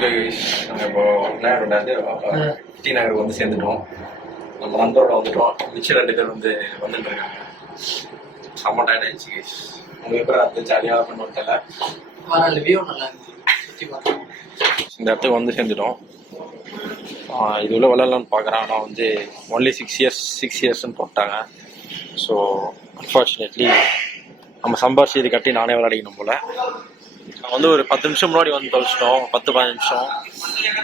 Okay நாங்கள் இப்போ Vinayagar D நகருக்கு வந்து சேர்ந்துட்டோம். நம்ம நண்பரோட வந்துட்டோம். மிச்சம் 2 பேர் வந்து வந்துட்டு இருக்காங்க. செம்ம டயர்ட் ஆயிடுச்சு கைஸ். உங்கள் பேர் அந்த ஜாலியாக பண்ணிட்டல வியூ நல்லா இருந்துச்சு. இந்த இடத்துக்கு வந்து சேர்ந்துட்டோம். இது உள்ள விளையாடலான்னு பார்க்குறேன். ஆனால் வந்து ஒன்லி 6 இயர்ஸ்ன்னு போட்டாங்க. ஸோ அன்ஃபார்ச்சுனேட்லி நம்ம சம்பாரிச்சு இது கட்டி நானே விளையாடிக்கணும் போல். நான் வந்து ஒரு 10 நிமிஷம் முன்னாடி வந்து தொலைச்சிட்டோம். 10-15 நிமிஷம்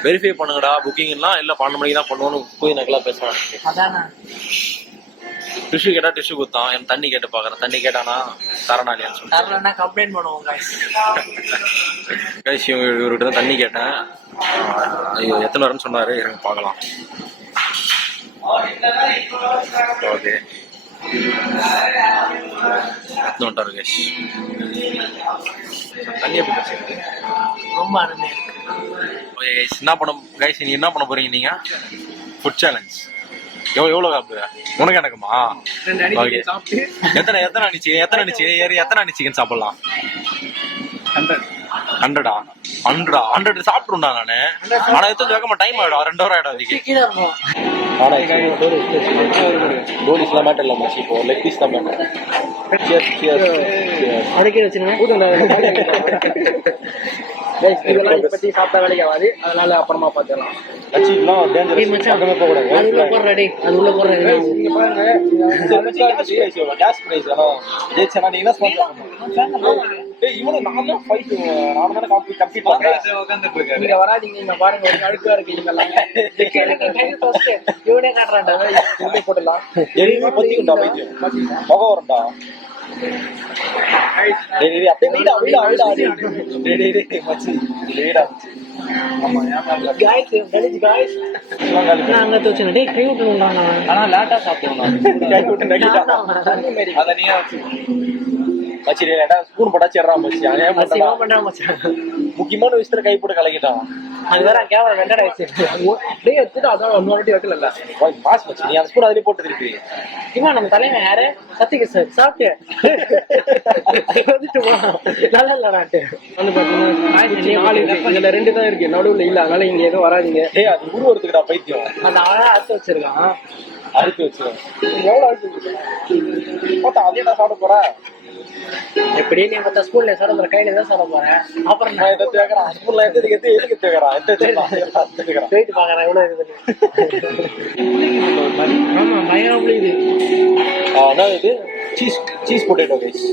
வெரிஃபை பண்ணுங்கடா புக்கிங்லாம் இல்லை 12 மணிக்கு தான் பண்ணுவோன்னு போய் நக்கலாக பேசுகிறாங்க. டிஷ்யூ கேட்டால் டிஷ்யூ கொடுத்தான். என் தண்ணி கேட்டு பார்க்குறேன். தண்ணி கேட்டானா தரணா இல்லையான்னு சொல்லிட்டு கம்ப்ளைண்ட் பண்ணுவோம் கைஸ். இவர்கிட்ட தான் தண்ணி கேட்டேன். ஐயோ எத்தனை வரும்னு சொன்னார். எனக்கு பார்க்கலாம். ஓகே வந்துட்டாரு கைஸ். தண்ணி எப்படி வச்சுருக்கு? ரொம்ப அருமையாக இருக்கு. ஓகே கைஸ், என்ன பண்ண கைஸ் நீ என்ன பண்ண போறீங்க? நீங்கள் ஃபுட் சேலஞ்ச் எவ்வளோ காப்பு உனக்கு எனக்குமா? ஓகே எத்தனை சிக்கன் சாப்பிடலாம்? 100 சாப்பிட்டுருண்டா நானு. ஆனா எத்தனை வைக்காம டைம் ஆயிடும். 2 hour ஆயிடும். அதுக்கு டோலிஸ்லாம் மேட்டர் இல்லை மச்சி. இப்போ லெக் பீஸ் தான் மேட்டர். பத்தி சாப்பிட்டா வேலைக்கு ஆகாது. அதனால அப்புறமா பார்த்துக்கலாம். வராதிங்க பாருங்க. அழுக்கா இருக்கு. இவனே காட்டுறான்டா. போட்டுலாம் முகம் வரும்டா. ஸ்பூன் போட்டா சேர்றான். முக்கியமான விஷயத்துல கை போட்டு கலக்கிட்டான். அது வேற கேமரா வெண்டர் ஆயிடுச்சு. அப்படியே எடுத்துட்டு அதான் ஒன்னு வைக்கல. பாஸ் மச்சி நீ அந்த ஸ்பூன் அதுலயே போட்டு திருப்பி. இவன் நம்ம தலைவன் யாரு? சத்திக சார் சாப்பிட்டு நல்லா இல்லடாட்டு வந்து பாத்தீங்கன்னா 2 தான் இருக்கு. நடுவுல இல்ல. அதனால இங்க எதுவும் வராதிங்க. அது உருவத்துக்குடா பைத்தியம். அந்த அழகா அறுத்து வச்சிருக்கான். அறுத்து வச்சிருக்கேன். எவ்வளவு அறுத்து பார்த்தா அதே நான் சாப்பிட போறேன். எப்படி நீ மொத்த ஸ்கூல்ல சாப்பிட கையில தான் சாப்பிட போறேன். அப்புறம் நான் எதை தேக்கிறேன் ஸ்கூல்ல எதுக்கு தேக்கிறான் போயிட்டு பாக்குறேன் எவ்வளவு இருக்குது. ஆமா பயங்கரம் இது. அதாவது cheese potato guys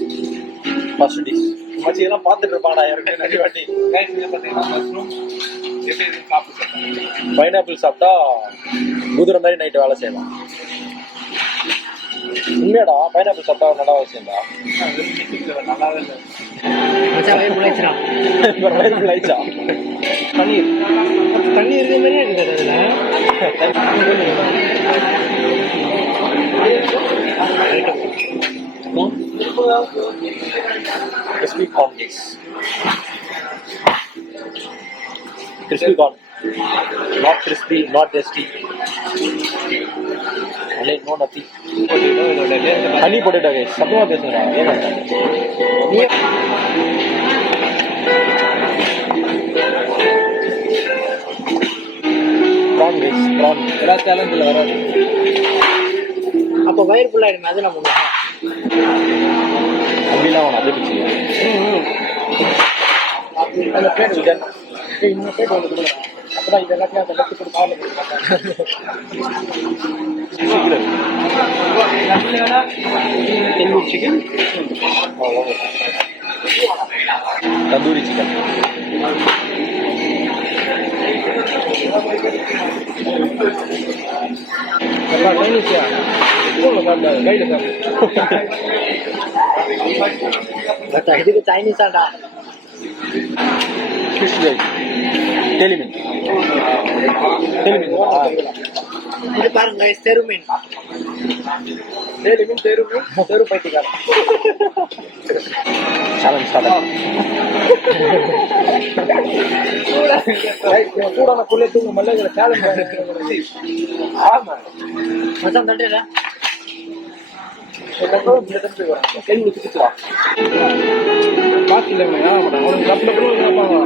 first dish. மச்சி எல்லாம் பார்த்துட்டு இருப்பாடா யாருக்கு நிறைய வாட்டி. பைனாப்பிள் சாப்பிட்டா குதிரை மாதிரி நைட்டு வேலை செய்யலாம். உண்மையாடா பைனாப்பிள் சாப்பிட்டா நல்லா வேலை செய்யண்டா. நல்லாவே இல்லை. தண்ணி இருக்கிற மாதிரியே இருக்குது. crispy corn cakes. Crispy corn, not crispy, not tasty. Only no nothing. Honey potato guys. சத்தமா பேசுங்க. prawn guys, prawn. எல்லா சேலஞ்சில் வராது. அப்போ வயிறு ஃபுல்லாயிடுமே. அது நம்ம அப்படிலாம் அவனை அதிர்ச்சி. அந்த பிளேட் சிக்கன் இன்னும் பிளேட் ஒன்று கொடுங்க. அப்பதான் இது எல்லாத்தையும் அந்த லெஃப்ட் கொடுத்து காலில் கொடுக்குறாங்க. தந்தூரி சிக்கன், தந்தூரி சிக்கன், சைனீஸியா கையில் சார் இதுக்கு சைனீஸாடா. Fish fry, டெலிமின். இது பாருங்க தெரு மீன். டெலிமின் தெரு மீன். தெரு பைத்தியக்காரன். Challenge start. சூடான குள்ளே தூங்க மல்ல சேலஞ்ச். ஆமா மச்சான் தட்டுடா. கேள்வி காசு இல்லைங்க அவனுக்கு கப்பில் கூட கேட்பாங்க.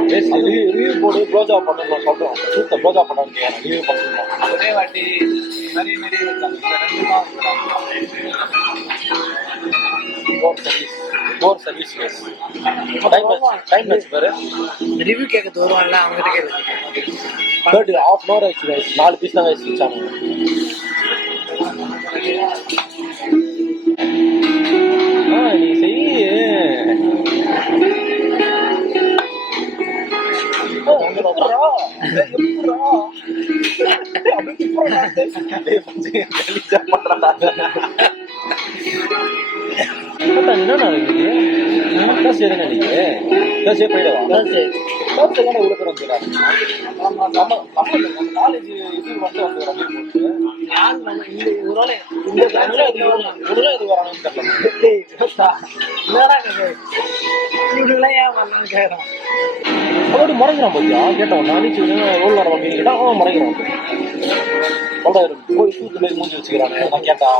ரிவ்யூ போடு, க்ளோஸ் ஆஃப் பண்ணணும் நான் சொல்கிறேன். சூத்த க்ளோஸ் ஆஃப் பண்ணான்னு கேட்குறேன், ரிவ்யூ பண்ணணும். ஒரே வாட்டி நிறைய இருக்காங்க. இந்த 2 தான் போர் சர்வீஸ் டைம் வச்சு பாரு. ரிவ்யூ கேட்கறது வருவான்ல அவங்ககிட்ட கேட்குது. 30 ½ hour ஆயிடுச்சு guys. 4 பீஸ் தான் guys வச்சாங்க. நீ செய்ய காலேஜ் இது வந்து யாரு நம்ம இந்த ஒரு வேளை இது வராங்கன்னு தெரியல. இவங்கெல்லாம் ஏன் வரலான்னு கேட்குறான். அப்படி முறைக்கிறான் பையா. கேட்டவன் நாளைக்கு எவ்வளோ நேரம் அப்படின்னு கேட்டா அவன் முறைக்கிறான். சொல்றாரு போய் சூத்து மாதிரி மூஞ்சி வச்சுக்கிறாங்க. நான் கேட்டா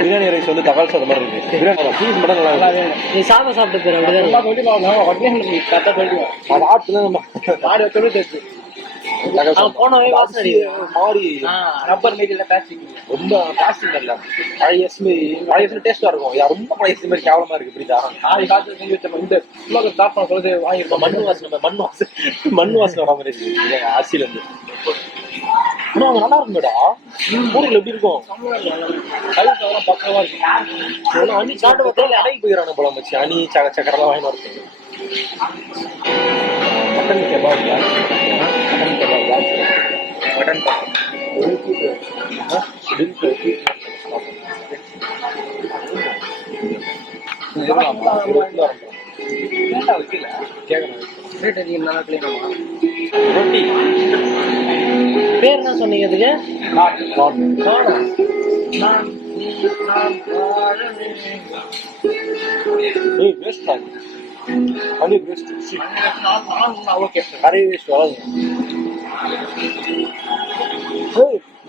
பிரியாணி ரைஸ் வந்து தக்காளி சாதம் மாதிரி இருக்கு. பிரியாணி பீஸ் மட்டும் நல்லா இருக்கு. நீ சாதம் சாப்பிட்டு போயிட அப்படிதான் எல்லாம் சொல்லி கரெக்டாக போயிடுவேன். அது ஆட்டு தான் நம்ம ஆடு வைக்கவே தெரிஞ்சு அவன் போனவே வாசனை மாறி ரப்பர் மீடியில் பிளாஸ்டிக் ரொம்ப பிளாஸ்டிக் இல்ல பழைய டேஸ்டா இருக்கும். ரொம்ப பழைய மாதிரி கேவலமா இருக்கு. இப்படிதான் ஆறு காலத்துல செஞ்சு வச்சோம். இந்த சும்மா சாப்பிட சொல்றது வாங்கிருக்கோம். மண் வாசனை வர மாதிரி இருக்கு அரிசியில இருந்து. ஆனா அவங்க நல்லா இருக்குமேடா. ஊரில் எப்படி இருக்கும்? கழுத்தெல்லாம் பக்கவா இருக்கும். அணி சாப்பிட்டு பார்த்தா அடைக்கு போயிடறாங்க போல வச்சு. அணி சக்கரெல்லாம் வாங்கி வரது. மட்டன் கெபாப் மட்டன் ரொட்டி பேர் என்ன சொன்னீங்க இதுக்கு?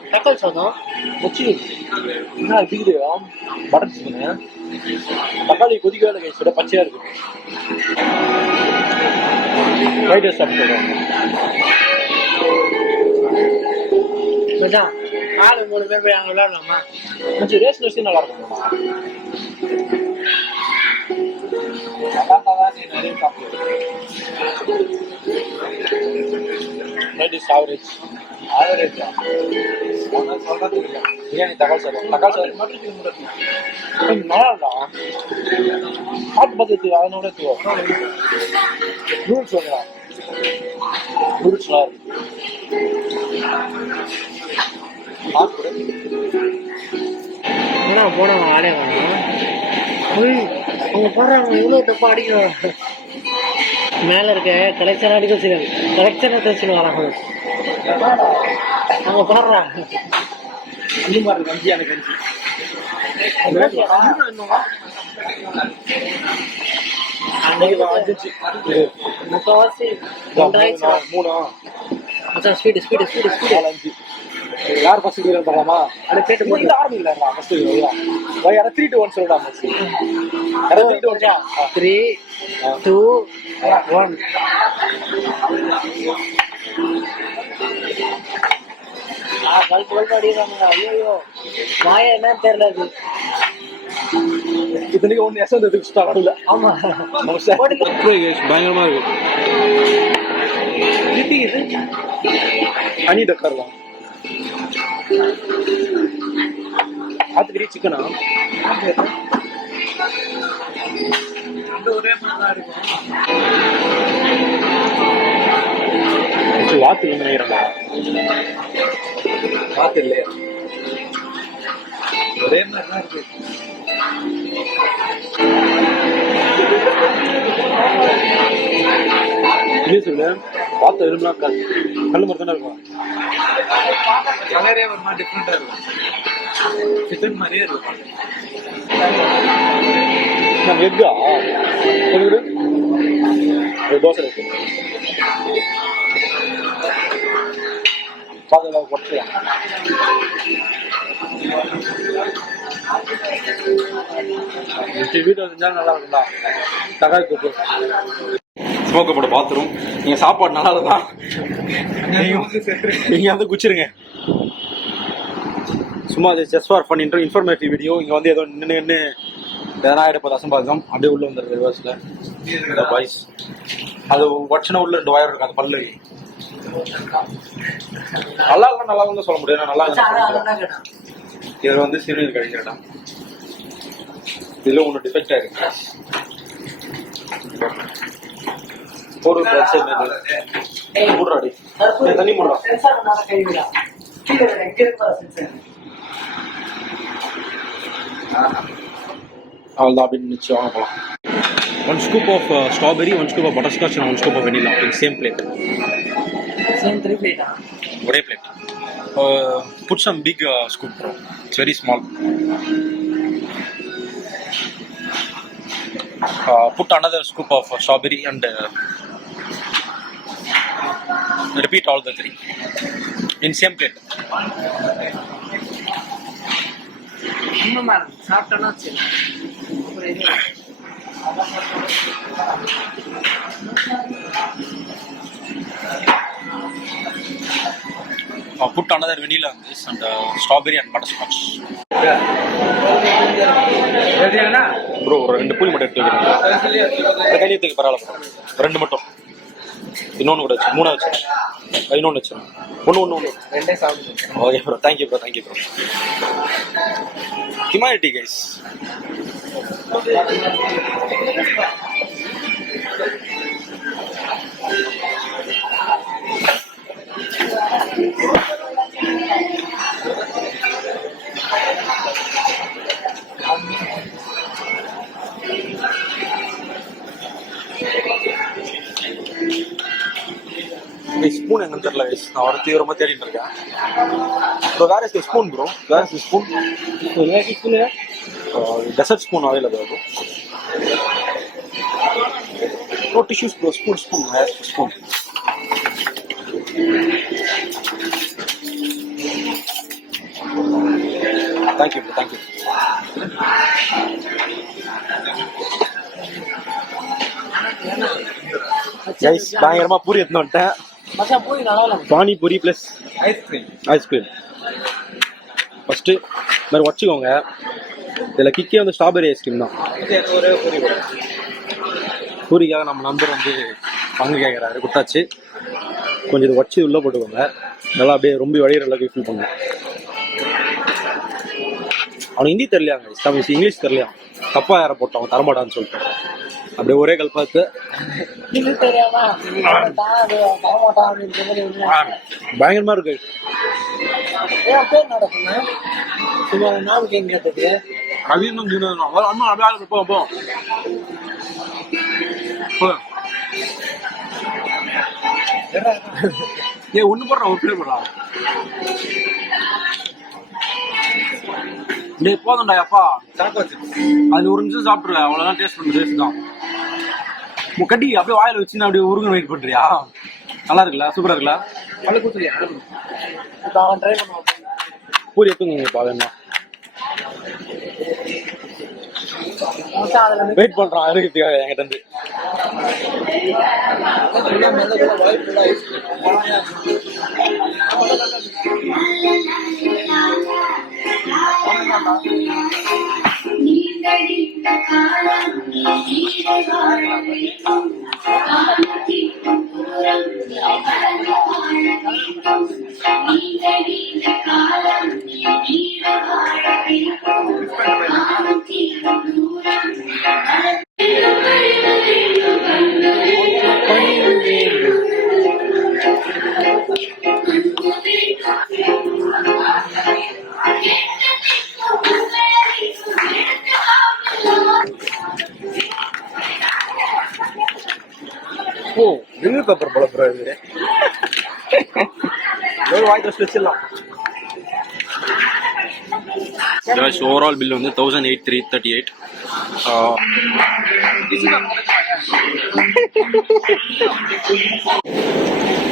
தக்காளி சாதம் பட்டன் சிக்கன் தக்காளி கொதிக்காத கைஸ் பச்சையா இருக்கு. ஃப்ரைட் ரைஸ் சாப்பிட்டு மச்சான் 4-3 பேர் போய் அங்கே விளையாடலாமா? கொஞ்சம் ரேஷன் அரிசி நல்லா இருக்கும். நிறைய சாப்பிடுவோம். ஆவரேஜ் சொல்றதுக்கு இல்லை. பிரியாணி தக்காளி சாதம் நல்லா இருக்கா? சாப்பிட்டு பார்த்து அதனோட நூடுல்ஸ் வாங்கலாம். நூடுல்ஸ் நல்லா இருக்கு. என்ன போனவங்க ஆடே வேணும். அவங்க போடுறாங்க இவ்வளோ தப்பா அடிக்கணும். மேல இருக்க கலெக்ஷன் அடிக்க வச்சுக்காங்க. கலெக்ஷன் வச்சுன்னு வராங்க. அவங்க போடுறாங்க கஞ்சியான கஞ்சி முக்கால்வாசி 3 ஸ்வீட் ஸ்வீட் ஸ்வீட் ஸ்வீட் 4-5 யார் ஃபர்ஸ்ட் வீரர் பார்க்கலாமா? அது பேட்டு போட்டு ஆர்மி இல்ல ஃபர்ஸ்ட் வீரர். வை யார 3 to 1 சொல்றா மச்சி. யார 3 to 1 3 2 1 அடிக்கிறாங்க. ஐயோ மாயா என்னன்னு தெரியல. அது இத்தனைக்கு ஒன்று எஸ் வந்து நடுவில். ஆமா பயங்கரமா இருக்கும். ஹனி டக்கர் தான். ஆத்துக்கறி சிக்கனா ஒரே மாதிரி இருக்கும். வாத்து நினைக்கிறேன்டா. வாத்து இல்லையா? ஒரே மாதிரி தான் இருக்கு. சொல்லு வாத்து எலும்புலாம் கல்லு மாதிரி தானே இருக்கும். கலரே ஒரு மாதிரி டிஃப்ரெண்டா இருக்கும். சிக்கன் மாதிரியே இருக்கும். நம்ம எக்கா தோசை இருக்கு. பாதுகாப்பு குறைச்சிக்கலாம். வீட்டில் செஞ்சாலும் நல்லா இருக்கும்டா. தக்காளி தொக்கு. ஸ்மோக்கை போட்டு பாத்ரூம். நீங்கள் சாப்பாடு நல்லா தான் நீங்கள் வந்து குச்சிருங்க. சும்மா அது just for fun informative video. இங்கே வந்து ஏதோ நின்று எதனா எடுப்பது அசம்பாதம் அப்படியே உள்ளே வந்துடுது ரிவர்ஸில் பாய்ஸ். அது வச்சுனா உள்ள 2 வயர் இருக்கு அந்த பல்லு. நல்லா இல்லை நல்லா வந்து சொல்ல முடியாது. நல்லா இது வந்து சிறுநீர் கழிக்கிற இடம். இதில் ஒன்று டிஃபெக்ட் ஆயிருக்கு. ஒரு பிரச்சனை மூடுறாடி தண்ணி மூடுறா. அவ்வளோதான் அப்படின்னு நினச்சி வாங்க போகலாம். 1 scoop of strawberry, 1 scoop of butterscotch and 1 scoop of vanilla in same plate. Same 3 plate. ஒரே plate. Put some big scoop bro. It's very small. Put another scoop of strawberry and repeat all the 3 in same plate. இன்னும் madam சாப்பிட்டோன்னா சரி. Put another vanilla on this and strawberry and butterscotch. Bro, ஒரு 2 பூரி மட்டும் எடுத்து வைக்கிறேன். கையிலே எடுத்துக்க பரவாயில்ல. 2 மட்டும். இன்னொன்று கூட வச்சு 3 வச்சு இன்னொன்று வச்சு ஒன்று 2 சாப்பிடுங்க. Okay bro. Thank you bro. Humanity guys. Spoon என்னன்னு தெரியல கைஸ். நான் ஒரு தீவிரமாக தேடிட்டு இருக்கேன். Bro where is the spoon bro? Where is the spoon? Dessert spoon available bro. No tissues bro. Spoon. Thank you. Guys, பயங்கரமா பூரி எடுத்துட்டு வந்துட்டேன். மச்சான் போய் நல்லா pani puri plus ice cream. First மாதிரி வச்சுக்கோங்க. இதில் கிக்கே வந்து ஸ்ட்ராபெரி ஐஸ்கிரீம் தான். பூரிக்காக நம்ம நம்பர் வந்து பங்கு கேட்குறாரு. கொடுத்தாச்சு. கொஞ்சம் இது வச்சு உள்ளே போட்டுக்கோங்க. நல்லா அப்படியே ரொம்ப வழிகிற அளவுக்கு ஃபீல் பண்ணுங்க. அவனுக்கு ஹிந்தி தெரியலையாங்க, தமிழ் இங்கிலீஷ் தெரியலையா. தப்பா யாரை போட்டோம் தரமாட்டான்னு சொல்லிட்டு அப்படியே ஒரே கல்பாத்து பயங்கரமா இருக்கு. ஏ ஒண்ணு போடுறான், ஒரு பிளே போடுறான். டேய் போதும்டா அப்பா, அது ஒரு நிமிஷம் சாப்பிட்ருவேன், அவ்வளோதான். டேஸ்ட் பண்ணு, டேஸ்ட் தான். கட்டி அப்படியே வாயில வச்சுன்னா அப்படியே உருங்க வெயிட் பண்றியா? நல்லா இருக்குல்ல, சூப்பரா இருக்குல்ல. பல்ல கூத்துறியா? ட்ரை பண்ணுவோம். பூரி எடுத்துங்கப்பா வேணா. வெயிட் பண்றான் இருக்கிறதுக்காக என்கிட்ட இருந்து. ஓ ரிவ்யூ பேப்பர் போல ப்ரோ இது. வாங்கி வச்சிடலாம். ஓவரால் பில் வந்து 1838.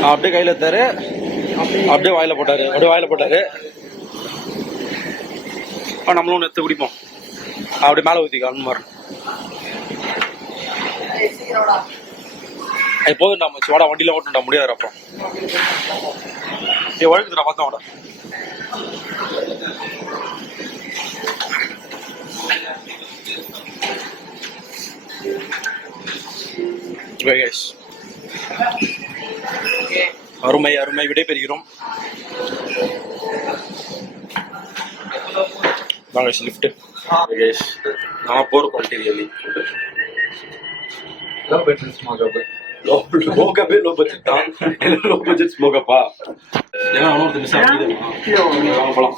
அப்படியே கையில எடுத்தாரு, அப்படியே வாயில போட்டாரு. நம்மளும் ஒன்று எடுத்து குடிப்போம். அப்படி மேலே ஊற்றிக்க அந்த மாதிரி. போதும் நம்ம வாடா வண்டியில் ஓட்டுண்டா முடியாது. அப்புறம் வழக்குதுடா பார்த்தா வாடா. அருமை அருமை விடைபெறுகிறோம். வாங்க லிஃப்ட். நான் போற quality really low budget smoke up. Low budget தான். Low budget smoke up. ஏன்னா அவனோட மிஸ் ஆகிடுது. போலாம்.